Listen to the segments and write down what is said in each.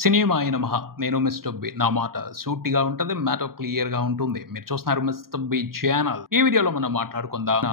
సినిమాయ నమః. నేను mister B. నా మాట సూటిగా ఉంటుంది, మ్యాటర్ క్లియర్ గా ఉంటుంది. మీరు చూస్తున్నారు మిస్టర్ బి ఛానల్. ఈ వీడియోలో మనం మాట్లాడుకుందాం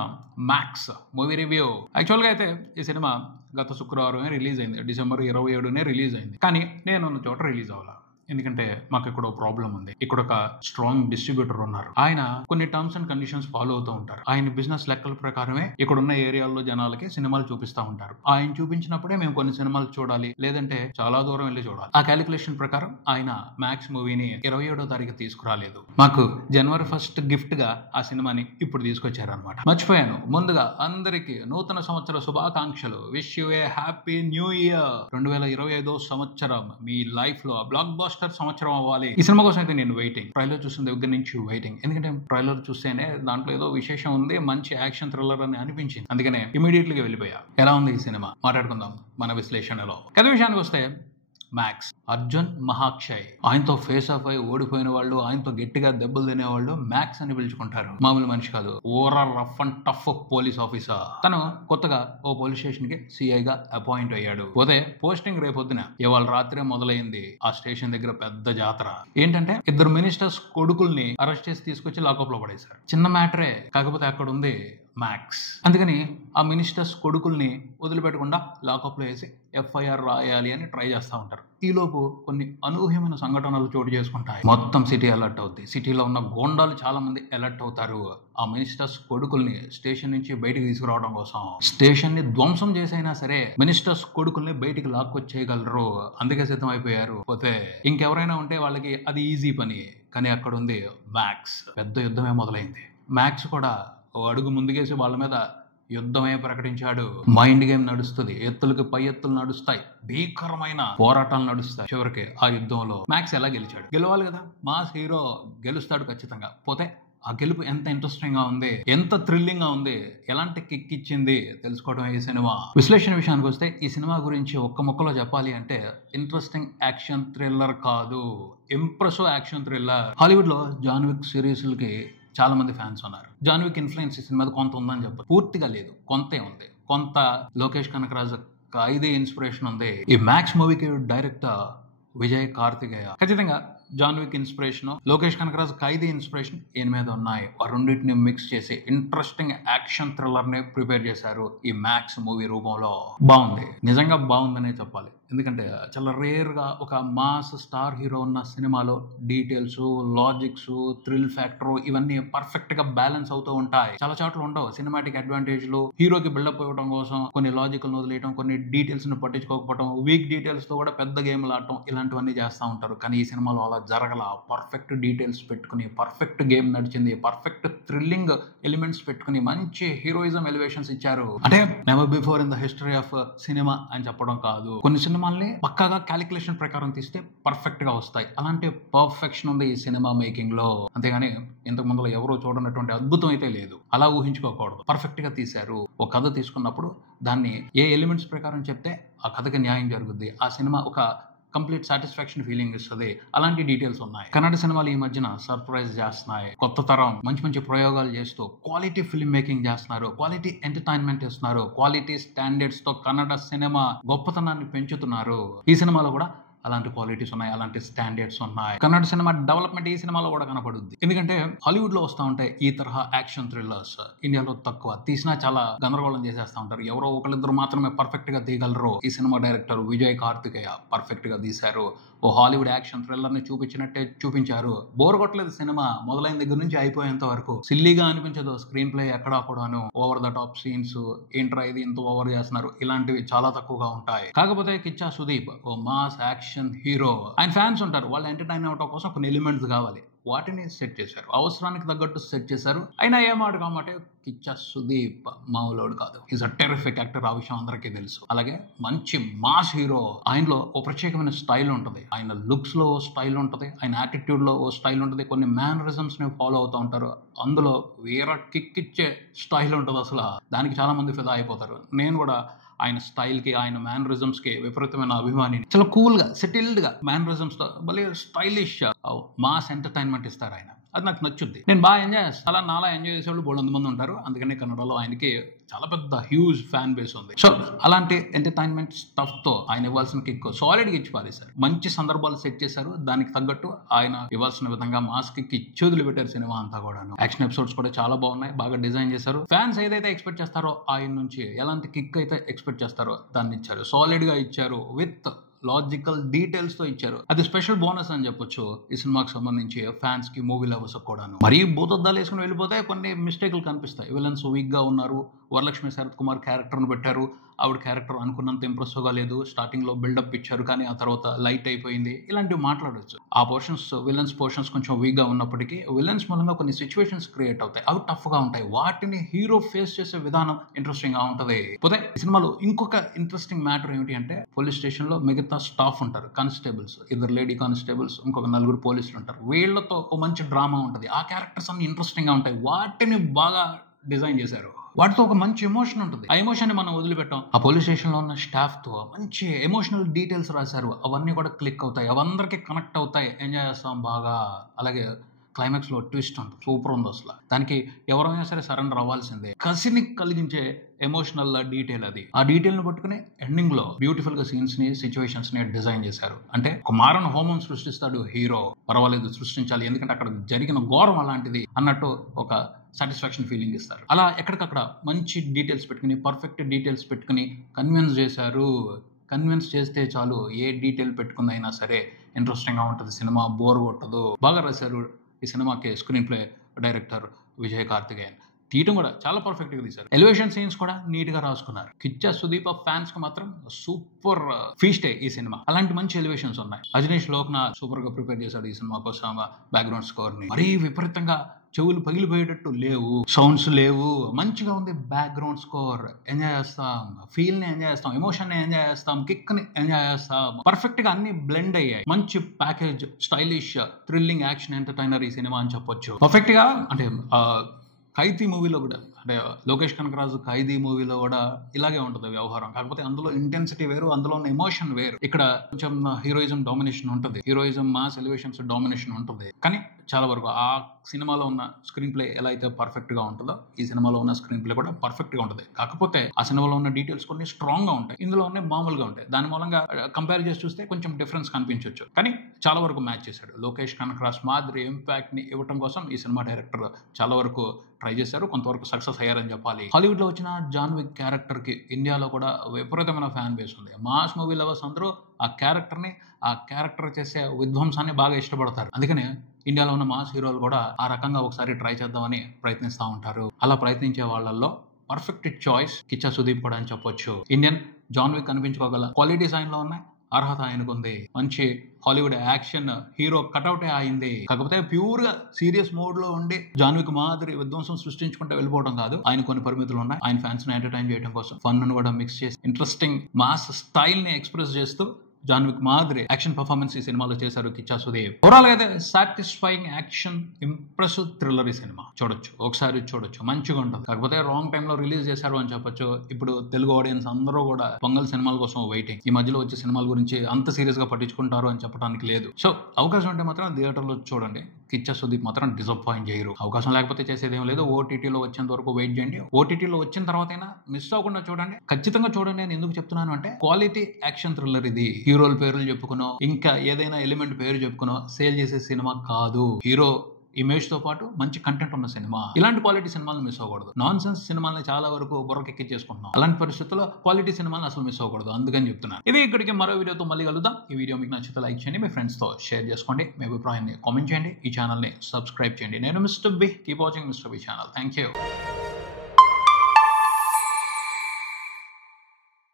మ్యాక్స్ మూవీ రివ్యూ. యాక్చువల్ గా అయితే ఈ సినిమా గత శుక్రవారమే రిలీజ్ అయింది. డిసెంబర్ 27నే రిలీజ్ అయింది. కానీ నేను ఉన్న చోట రిలీజ్ అవ్వాల. ఎందుకంటే మాకు ఇక్కడ ప్రాబ్లం ఉంది. ఇక్కడ ఒక స్ట్రాంగ్ డిస్ట్రిబ్యూటర్ ఉన్నారు. ఆయన కొన్ని టర్మ్స్ అండ్ కండిషన్స్ ఫాలో అవుతూ ఉంటారు. ఆయన బిజినెస్ లెక్కల ప్రకారమే ఇక్కడ ఉన్న ఏరియాల్లో జనాలకి సినిమాలు చూపిస్తా ఉంటారు. ఆయన చూపించినప్పుడే మేము కొన్ని సినిమాలు చూడాలి, లేదంటే చాలా దూరం వెళ్ళి చూడాలి. ఆ క్యాలిక్యులేషన్ ప్రకారం ఆయన మ్యాక్స్ మూవీని 27వ తారీఖు తీసుకురాలేదు. మాకు జనవరి 1 గిఫ్ట్ గా ఆ సినిమాని ఇప్పుడు తీసుకొచ్చారనమాట. మర్చిపోయాను. ముందుగా అందరికి నూతన సంవత్సర శుభాకాంక్షలు. Wish you A happy new year. 2025 సంవత్సరం మీ లైఫ్ లో బ్లాక్ బాస్టర్ సంవత్సరం అవ్వాలి. ఈ సినిమా కోసం అయితే నేను వెయిటింగ్. ట్రైలర్ చూసిన దగ్గర నుంచి వెయిటింగ్. ఎందుకంటే ట్రైలర్ చూస్తేనే దాంట్లో ఏదో విశేషం ఉంది, మంచి యాక్షన్ థ్రిల్లర్ అని అనిపించింది. అందుకనే ఇమీడియట్లీగా వెళ్ళిపోయా. ఎలా ఉంది ఈ సినిమా మాట్లాడుకుందాం మన విశ్లేషణలో. కథ విషయానికి వస్తే మ్యాక్స్ అర్జున్ మహాక్షయ్, ఆయనతో ఫేస్ ఆఫ్ అయి ఓడిపోయిన వాళ్ళు, ఆయనతో గట్టిగా దెబ్బలు తినేవాళ్ళు మ్యాక్స్ అని పిలుచుకుంటారు. మామూలు మనిషి కాదు, over rough and tough police officer. తను కొత్తగా ఓ పోలీస్ స్టేషన్ కి సిఐగా అపాయింట్ అయ్యాడు. పోతే పోస్టింగ్ రేపొద్దున ఇవాళ రాత్రే మొదలైంది. ఆ స్టేషన్ దగ్గర పెద్ద జాతర. ఏంటంటే ఇద్దరు మినిస్టర్స్ కొడుకుల్ని అరెస్ట్ చేసి తీసుకొచ్చి లాకప్ లో పడేశారు. చిన్న మ్యాటరే, కాకపోతే అక్కడ ఉంది మ్యాక్స్. అందుకని ఆ మినిస్టర్స్ కొడుకుల్ని వదిలిపెట్టకుండా లాకప్ లో వేసి ఎఫ్ఐఆర్ రాయాలి అని ట్రై చేస్తూ ఉంటారు. ఈలోపు కొన్ని అనూహ్యమైన సంఘటనలు చోటు చేసుకుంటాయి. మొత్తం సిటీ అలర్ట్ అవుద్ది. సిటీలో ఉన్న గోండాలు చాలా మంది అలర్ట్ అవుతారు. ఆ మినిస్టర్స్ కొడుకుల్ని స్టేషన్ నుంచి బయటికి తీసుకురావడం కోసం స్టేషన్ ని ధ్వంసం చేసైనా సరే మినిస్టర్స్ కొడుకుల్ని బయటికి లాక్కొచ్చేయగలరు. అందుకే సిద్ధం అయిపోయారు. పోతే ఇంకెవరైనా ఉంటే వాళ్ళకి అది ఈజీ పని. కానీ అక్కడ ఉంది మ్యాక్స్. పెద్ద యుద్ధమే మొదలైంది. మ్యాక్స్ కూడా ఓ అడుగు ముందుకేసి వాళ్ళ మీద యుద్ధమే ప్రకటించాడు. మైండ్ గేమ్ నడుస్తుంది. ఎత్తులకి పై ఎత్తులు నడుస్తాయి. భీకరమైన పోరాటాలు నడుస్తాయి. చివరికి ఆ యుద్ధంలో మ్యాక్స్ ఎలా గెలిచాడు? గెలవాలి కదా. మాస్ హీరో గెలుస్తాడు ఖచ్చితంగా. పోతే ఆ గెలుపు ఎంత ఇంట్రెస్టింగ్ గా ఉంది, ఎంత థ్రిల్లింగ్ గా ఉంది, ఎలాంటి కిక్ ఇచ్చింది తెలుసుకోవడం ఈ సినిమా. విశ్లేషణ విషయానికి వస్తే ఈ సినిమా గురించి ఒక్క ముక్కలో చెప్పాలి అంటే ఇంట్రెస్టింగ్ యాక్షన్ థ్రిల్లర్ కాదు, ఇంప్రెసివ్ యాక్షన్ థ్రిల్లర్. హాలీవుడ్ లో జాన్ విక్ సిరీస్లకి చాలా మంది ఫ్యాన్స్ ఉన్నారు. జాన్ విక్ ఇన్ఫ్లుయెన్స్ ఈ సినిమా కొంత ఉందని చెప్పారు. పూర్తిగా లేదు, కొంతే ఉంది. కొంత లోకేష్ కనకరాజు ఇదే ఇన్స్పిరేషన్ ఉంది. ఈ మ్యాక్స్ మూవీకి డైరెక్టర్ విజయ్ కార్తికేయ. ఖచ్చితంగా John Wick inspiration, Lokesh Kanagaraj Khaidi inspiration ఈయన మీద ఉన్నాయి. ఆ రెండింటిని మిక్స్ చేసి ఇంట్రెస్టింగ్ యాక్షన్ థ్రిల్లర్ ని ప్రిపేర్ చేశారు ఈ మ్యాక్స్ మూవీ రూపంలో. బాగుంది, నిజంగా బాగుందనే చెప్పాలి. ఎందుకంటే చాలా రేర్ గా ఒక మాస్ స్టార్ హీరో ఉన్న సినిమాలో డీటెయిల్స్, లాజిక్స్, థ్రిల్ ఫ్యాక్టర్ ఇవన్నీ పర్ఫెక్ట్ గా బ్యాలెన్స్ అవుతూ ఉంటాయి. చాలా చోట్ల ఉండవు. సినిమాటిక్ అడ్వాంటేజ్ లో హీరోకి బిల్డప్ ఇవ్వడం కోసం కొన్ని లాజికల్ వదిలేయడం, కొన్ని డీటెయిల్స్ ని పట్టించుకోకపోవడం, వీక్ డీటెయిల్స్ తో కూడా పెద్ద గేమ్లు ఆడటం, ఇలాంటివన్నీ చేస్తూ ఉంటారు. కానీ ఈ సినిమాలో అలా జరగల. పర్ఫెక్ట్ డీటెయిల్స్ పెట్టుకుని పర్ఫెక్ట్ గేమ్ నడిచింది. పర్ఫెక్ట్ థ్రిల్లింగ్ ఎలిమెంట్స్ పెట్టుకుని మంచి హీరోయిజం ఎలివేషన్స్ ఇచ్చారు. అంటే never before in the history of cinema అని చెప్పడం కాదు. కొన్ని సినిమాల్ని పక్కాగా క్యాలిక్యులేషన్ ప్రకారం తీస్తే పర్ఫెక్ట్ గా వస్తాయి. అలాంటి పర్ఫెక్షన్ ఉంది ఈ సినిమా మేకింగ్ లో. అంతేగాని ఇంతకు ముందు ఎవరో చూడనటువంటి అద్భుతం అయితే లేదు. అలా ఊహించుకోకూడదు. పర్ఫెక్ట్ గా తీశారు. ఒక కథ తీసుకున్నప్పుడు దాన్ని ఏ ఎలిమెంట్స్ ప్రకారం చెప్తే ఆ కథకి న్యాయం జరుగుద్ది. ఆ సినిమా ఒక కంప్లీట్ సాటిస్ఫాక్షన్ ఫీలింగ్ ఇస్తుంది. అలాంటి డీటెయిల్స్ ఉన్నాయి. కన్నడ సినిమాలు ఈ మధ్యన సర్ప్రైజ్ చేస్తున్నాయి. కొత్త తరం మంచి మంచి ప్రయోగాలు చేస్తూ క్వాలిటీ ఫిల్మ్ మేకింగ్ చేస్తున్నారు. క్వాలిటీ ఎంటర్టైన్మెంట్ ఇస్తున్నారు. క్వాలిటీ స్టాండర్డ్స్ తో కన్నడ సినిమా గొప్పతనాన్ని పెంచుతున్నారు. ఈ సినిమాలో కూడా అలాంటి క్వాలిటీస్ ఉన్నాయి, అలాంటి స్టాండర్డ్స్ ఉన్నాయి. కన్నడ సినిమా డెవలప్మెంట్ ఈ సినిమాలో కూడా కనపడుద్ది. ఎందుకంటే హాలీవుడ్ లో వస్తూ ఉంటాయి ఈ తరహా యాక్షన్ థ్రిల్లర్స్. ఇండియాలో తక్కువ తీసినా చాలా గందరగోళం చేసేస్తా ఉంటారు. ఎవరో ఒకళ్ళిద్దరు మాత్రమే పర్ఫెక్ట్ గా తీయగలరు. ఈ సినిమా డైరెక్టర్ విజయ్ కార్తికేయ పర్ఫెక్ట్ గా తీశారు. ఓ హాలీవుడ్ యాక్షన్ థ్రిల్లర్ ని చూపించినట్టే చూపించారు. బోర్ కొట్టలేదు సినిమా. మొదలైన దగ్గర నుంచి అయిపోయేంత వరకు సిల్లీగా అనిపించదు. స్క్రీన్ ప్లే ఎక్కడా కూడాను ఓవర్ ద టాప్ సీన్స్, ఏంట్రా ఇది ఇంత ఓవర్ చేస్తున్నారు, ఇలాంటివి చాలా తక్కువగా ఉంటాయి. కాకపోతే కిచ్చా సుదీప్ ఓ మాస్ యాక్షన్ హీరో. ఆయన ఫ్యాన్స్ ఉంటారు. వాళ్ళు ఎంటర్టైన్ అవ్వడం కోసం కొన్ని ఎలిమెంట్స్ కావాలి, వాటిని సెట్ చేశారు. అవసరానికి తగ్గట్టు సెట్ చేశారు. అయినా ఏమాట కామంటే కిచ్చా సుదీప్ మామూలోడు కాదు. Is a terrific actor. ఆ విషయం అందరికీ తెలుసు. అలాగే మంచి మాస్ హీరో. ఆయనలో ఓ ప్రత్యేకమైన స్టైల్ ఉంటుంది. ఆయన లుక్స్ లో ఓ స్టైల్ ఉంటుంది. ఆయన యాటిట్యూడ్ లో ఓ స్టైల్ ఉంటుంది. కొన్ని మ్యానరిజమ్స్ ని ఫాలో అవుతూ ఉంటారు. అందులో వేరే కిక్ ఇచ్చే స్టైల్ ఉంటుంది. అసలు దానికి చాలా మంది ఫిదా అయిపోతారు. నేను కూడా ఆయన స్టైల్ కి, ఆయన మ్యానరిజమ్స్ కి విపరీతమైన అభిమాని. చాలా కూల్ గా సెటిల్డ్ గా మ్యానరిజమ్స్ తో భలే స్టైలిష్ మాస్ ఎంటర్టైన్మెంట్ ఇస్తారు ఆయన. అది నాకు నచ్చుద్ది. నేను బాగా ఎంజాయ్ చేస్తాను. అలా నాలా ఎంజాయ్ చేసే వాళ్ళు బోల్డ్ మంది ఉంటారు. అందుకని కన్నడలో ఆయనకి చాలా పెద్ద హ్యూజ్ ఫ్యాన్ బేస్ ఉంది. సో అలాంటి ఎంటర్టైన్మెంట్ స్టఫ్ తో ఆయన ఇవ్వాల్సిన కిక్ సాలిడ్ గా ఇచ్చి పారేశారు. మంచి సందర్భాలు సెట్ చేశారు. దానికి తగ్గట్టు ఆయన ఇవ్వాల్సిన విధంగా మాస్ కిక్ ఇచ్చి వదిలిపెట్టారు సినిమా అంతా కూడా. యాక్షన్ ఎపిసోడ్స్ కూడా చాలా బాగున్నాయి, బాగా డిజైన్ చేశారు. ఫ్యాన్స్ ఏదైతే ఎక్స్పెక్ట్ చేస్తారో ఆయన నుంచి ఎలాంటి కిక్ అయితే ఎక్స్పెక్ట్ చేస్తారో దాన్ని ఇచ్చారు. సాలిడ్ గా ఇచ్చారు, విత్ లాజికల్ డీటెయిల్స్ తో ఇచ్చారు. అది స్పెషల్ బోనస్ అని చెప్పొచ్చు ఈ సినిమాకి సంబంధించి ఫ్యాన్స్ కి, మూవీ లవర్స్ కూడాను. మరీ భూతద్దాలు వేసుకుని వెళ్ళిపోతే కొన్ని మిస్టేక్లు కనిపిస్తాయి. విలన్స్ వీక్ గా ఉన్నారు. వరలక్ష్మి శరత్ కుమార్ క్యారెక్టర్ ను పెట్టారు. ఆవిడ క్యారెక్టర్ అనుకున్నంత ఇంప్రెసివ్ గా లేదు. స్టార్టింగ్ లో బిల్డప్ ఇచ్చారు, కానీ ఆ తర్వాత లైట్ అయిపోయింది. ఇలాంటివి మాట్లాడవచ్చు. ఆ పోర్షన్స్, విలన్స్ పోర్షన్స్ కొంచెం వీక్ గా ఉన్నప్పటికీ విలన్స్ మూలంగా కొన్ని సిచ్యువేషన్స్ క్రియేట్ అవుతాయి. అవి టఫ్ గా ఉంటాయి. వాటిని హీరో ఫేస్ చేసే విధానం ఇంట్రెస్టింగ్ గా ఉంటది. పోతే ఈ సినిమాలో ఇంకొక ఇంట్రెస్టింగ్ మ్యాటర్ ఏమిటి అంటే, పోలీస్ స్టేషన్ లో మిగతా స్టాఫ్ ఉంటారు, కానిస్టేబుల్స్, ఇద్దరు లేడీ కానిస్టేబుల్స్, ఇంకొక 4 పోలీసులు ఉంటారు. వీళ్ళతో ఒక మంచి డ్రామా ఉంటది. ఆ క్యారెక్టర్స్ అన్ని ఇంట్రెస్టింగ్ గా ఉంటాయి. వాటిని బాగా డిజైన్ చేశారు. వాటితో ఒక మంచి ఎమోషన్ ఉంటుంది. ఆ ఎమోషన్ ని మనం వదిలిపెట్టాం. ఆ పోలీస్ స్టేషన్ లో ఉన్న స్టాఫ్ తో మంచి ఎమోషనల్ డీటెయిల్స్ రాశారు. అవన్నీ కూడా క్లిక్ అవుతాయి, అవందరికి కనెక్ట్ అవుతాయి, ఎంజాయ్ చేస్తాం బాగా. అలాగే క్లైమాక్స్ లో ట్విస్ట్ ఉంటుంది, సూపర్ ఉంది అసలు. దానికి ఎవరైనా సరే సరెండర్ అవ్వాల్సిందే. కసిని కలిగించే ఎమోషనల్ డీటెయిల్ అది. ఆ డీటెయిల్ ని పట్టుకుని ఎండింగ్ లో బ్యూటిఫుల్ గా సీన్స్ ని, సిచ్యువేషన్స్ ని డిజైన్ చేశారు. అంటే ఒక మారణ హోమం సృష్టిస్తాడు హీరో, పర్వాలేదు సృష్టించాలి, ఎందుకంటే అక్కడ జరిగిన ఘోరం అలాంటిది అన్నట్టు ఒక సాటిస్ఫాక్షన్ ఫీలింగ్ ఇస్తారు. అలా ఎక్కడికక్కడ మంచి డీటెయిల్స్ పెట్టుకుని, పర్ఫెక్ట్ డీటెయిల్స్ పెట్టుకుని కన్విన్స్ చేశారు. కన్విన్స్ చేస్తే చాలు, ఏ డీటెయిల్ పెట్టుకుందైనా సరే ఇంట్రెస్టింగ్ గా ఉంటుంది సినిమా, బోర్ కొట్టదు. బాగా రాశారు ఈ సినిమాకి screen play director Vijay Karthikeyan. తీయటం కూడా చాలా పర్ఫెక్ట్ గా తీశారు. ఎలివేషన్ సీన్స్ కూడా నీట్ గా రాసుకున్నారు. కిచ్చా సుదీప్ ఫ్యాన్స్ కి మాత్రం సూపర్ ఫీస్టే ఈ సినిమా. అలాంటి మంచి ఎలివేషన్స్ ఉన్నాయి. అజనీష్ లోక్నాథ్ సూపర్ గా ప్రిపేర్ చేశాడు ఈ సినిమా కోసం బ్యాక్గ్రౌండ్ స్కోర్ ని. మరీ విపరీతంగా చెవులు పగిలిపోయేటట్టు లేవు, సౌండ్స్ లేవు, మంచిగా ఉంది బ్యాక్గ్రౌండ్ స్కోర్. ఎంజాయ్ చేస్తాం, ఫీల్ ని ఎంజాయ్ చేస్తాం, ఎమోషన్ ని ఎంజాయ్ చేస్తాం, కిక్ ని ఎంజాయ్ చేస్తాం. పర్ఫెక్ట్ గా అన్ని బ్లెండ్ అయ్యాయి. మంచి package, stylish, thrilling action entertainer ఈ సినిమా అని చెప్పొచ్చు. పర్ఫెక్ట్ గా అంటే ఖైదీ మూవీలో కూడా, అంటే లోకేష్ కనకరాజు ఖైదీ మూవీలో కూడా ఇలాగే ఉంటుంది వ్యవహారం. కాకపోతే అందులో ఇంటెన్సిటీ వేరు, అందులో ఉన్న ఎమోషన్ వేరు. ఇక్కడ కొంచెం హీరోయిజం డామినేషన్ ఉంటుంది, హీరోయిజం మాస్ ఎలివేషన్స్ డామినేషన్ ఉంటుంది. కానీ చాలా వరకు ఆ సినిమాలో ఉన్న స్క్రీన్ ప్లే ఎలా అయితే పర్ఫెక్ట్ గా ఉంటుందో ఈ సినిమాలో ఉన్న స్క్రీన్ ప్లే కూడా పర్ఫెక్ట్ గా ఉంటుంది. కాకపోతే ఆ సినిమాలో ఉన్న డీటెయిల్స్ కొన్ని స్ట్రాంగ్ గా ఉంటాయి, ఇందులో ఉన్నాయి మామూలుగా ఉంటాయి. దాని మూలంగా కంపేర్ చేసి చూస్తే కొంచెం డిఫరెన్స్ కనిపించవచ్చు. కానీ చాలా వరకు మ్యాచ్ చేశాడు. లోకేష్ కనకరాజ్ మాదిరి ఇంపాక్ట్ ని ఇవ్వడం కోసం ఈ సినిమా డైరెక్టర్ చాలా వరకు ట్రై చేశారు. కొంతవరకు సక్సెస్ అయ్యారని చెప్పాలి. హాలీవుడ్ లో వచ్చిన జాన్ విక్ క్యారెక్టర్ కి ఇండియాలో కూడా విపరీతమైన ఫ్యాన్ బేస్ ఉంది. మాస్ మూవీ లవర్స్ అందరూ ఆ క్యారెక్టర్ ని, ఆ క్యారెక్టర్ చేసే విధ్వంసాన్ని బాగా ఇష్టపడతారు. అందుకనే ఇండియాలో ఉన్న మాస్ హీరోలు కూడా ఆ రకంగా ఒకసారి ట్రై చేద్దామని ప్రయత్నిస్తూ ఉంటారు. అలా ప్రయత్నించే వాళ్ళల్లో పర్ఫెక్ట్ చాయిస్ కిచ్చా సుదీప్ కూడా అని చెప్పొచ్చు. ఇండియన్ జాన్ విక్ అనిపించుకోగల క్వాలిటీస్ ఆయనలో ఉన్నాయి, అర్హత ఆయనకుంది. మంచి హాలీవుడ్ యాక్షన్ హీరో కటౌటే అయింది. కాకపోతే ప్యూర్ గా సీరియస్ మోడ్ లో ఉండి జాన్ విక్ మాదిరి విధ్వంసం సృష్టించుకుంటే వెళ్ళిపోవడం కాదు. ఆయన కొన్ని పరిమితులు ఉన్నాయి. ఆయన ఫ్యాన్స్ ని ఎంటర్టైన్ చేయడం కోసం ఫన్ ను కూడా మిక్స్ చేసి ఇంట్రెస్టింగ్ మాస్ స్టైల్ ని ఎక్స్ప్రెస్ చేస్తూ జాన్ విక్ మాదిరి యాక్షన్ పర్ఫార్మెన్స్ ఈ సినిమాలో చేశారు కిచ్చా సుదీప్. ఓవరాల్ గా అయితే సాటిస్ఫైయింగ్ యాక్షన్, ఇంప్రెసివ్ థ్రిల్లర్ ఈ సినిమా. చూడొచ్చు, ఒకసారి చూడొచ్చు, మంచిగా ఉంటుంది. కాకపోతే రాంగ్ టైమ్ లో రిలీజ్ చేశారు అని చెప్పొచ్చు. ఇప్పుడు తెలుగు ఆడియన్స్ అందరూ కూడా పొంగల్ సినిమాల కోసం వెయిటింగ్. ఈ మధ్యలో వచ్చే సినిమాల గురించి అంత సీరియస్ గా పట్టించుకుంటారు అని చెప్పడానికి లేదు. సో అవకాశం ఉంటే మాత్రం థియేటర్ లో చూడండి. కిచ్చా సుదీప్ మాత్రం డిసప్పాయింట్ చేయరు. అవకాశం లేకపోతే చేసేది ఏం లేదు. ఓటీటీలో వచ్చేంత వరకు వెయిట్ చేయండి. ఓటీటీలో వచ్చిన తర్వాత అయినా మిస్ అవ్వకుండా చూడండి, ఖచ్చితంగా చూడండి. నేను ఎందుకు చెప్తున్నాను అంటే, క్వాలిటీ యాక్షన్ థ్రిల్లర్ ఇది. హీరోల పేర్లు చెప్పుకునో, ఇంకా ఏదైనా ఎలిమెంట్ పేరు చెప్పుకునో సేల్ చేసే సినిమా కాదు. హీరో ఇమేజ్ తో పాటు మంచి కంటెంట్ ఉన్న సినిమా. ఇలాంటి క్వాలిటీ సినిమాలు మిస్ అవ్వకూడదు. నాన్ సెన్స్ సినిమాలని చాలా వరకు బుర్రకెక్కించేసుకుంటున్నాం. అలాంటి పరిస్థితుల్లో క్వాలిటీ సినిమాలు అసలు మిస్ అవ్వకూడదు, అందుకని చెప్తున్నాను. ఇది ఇక్కడికి మరో వీడియోతో మళ్ళీ కలుద్దాం. ఈ వీడియో మీకు నచ్చితే లైక్ చేయండి, మీ ఫ్రెండ్స్ తో షేర్ చేసుకోండి, మీ అభిప్రాయాన్ని కామెంట్ చేయండి, ఈ ఛానల్ ని సబ్స్క్రైబ్ చేయండి. నేను mister B. Keep watching mister B channel. Thank you.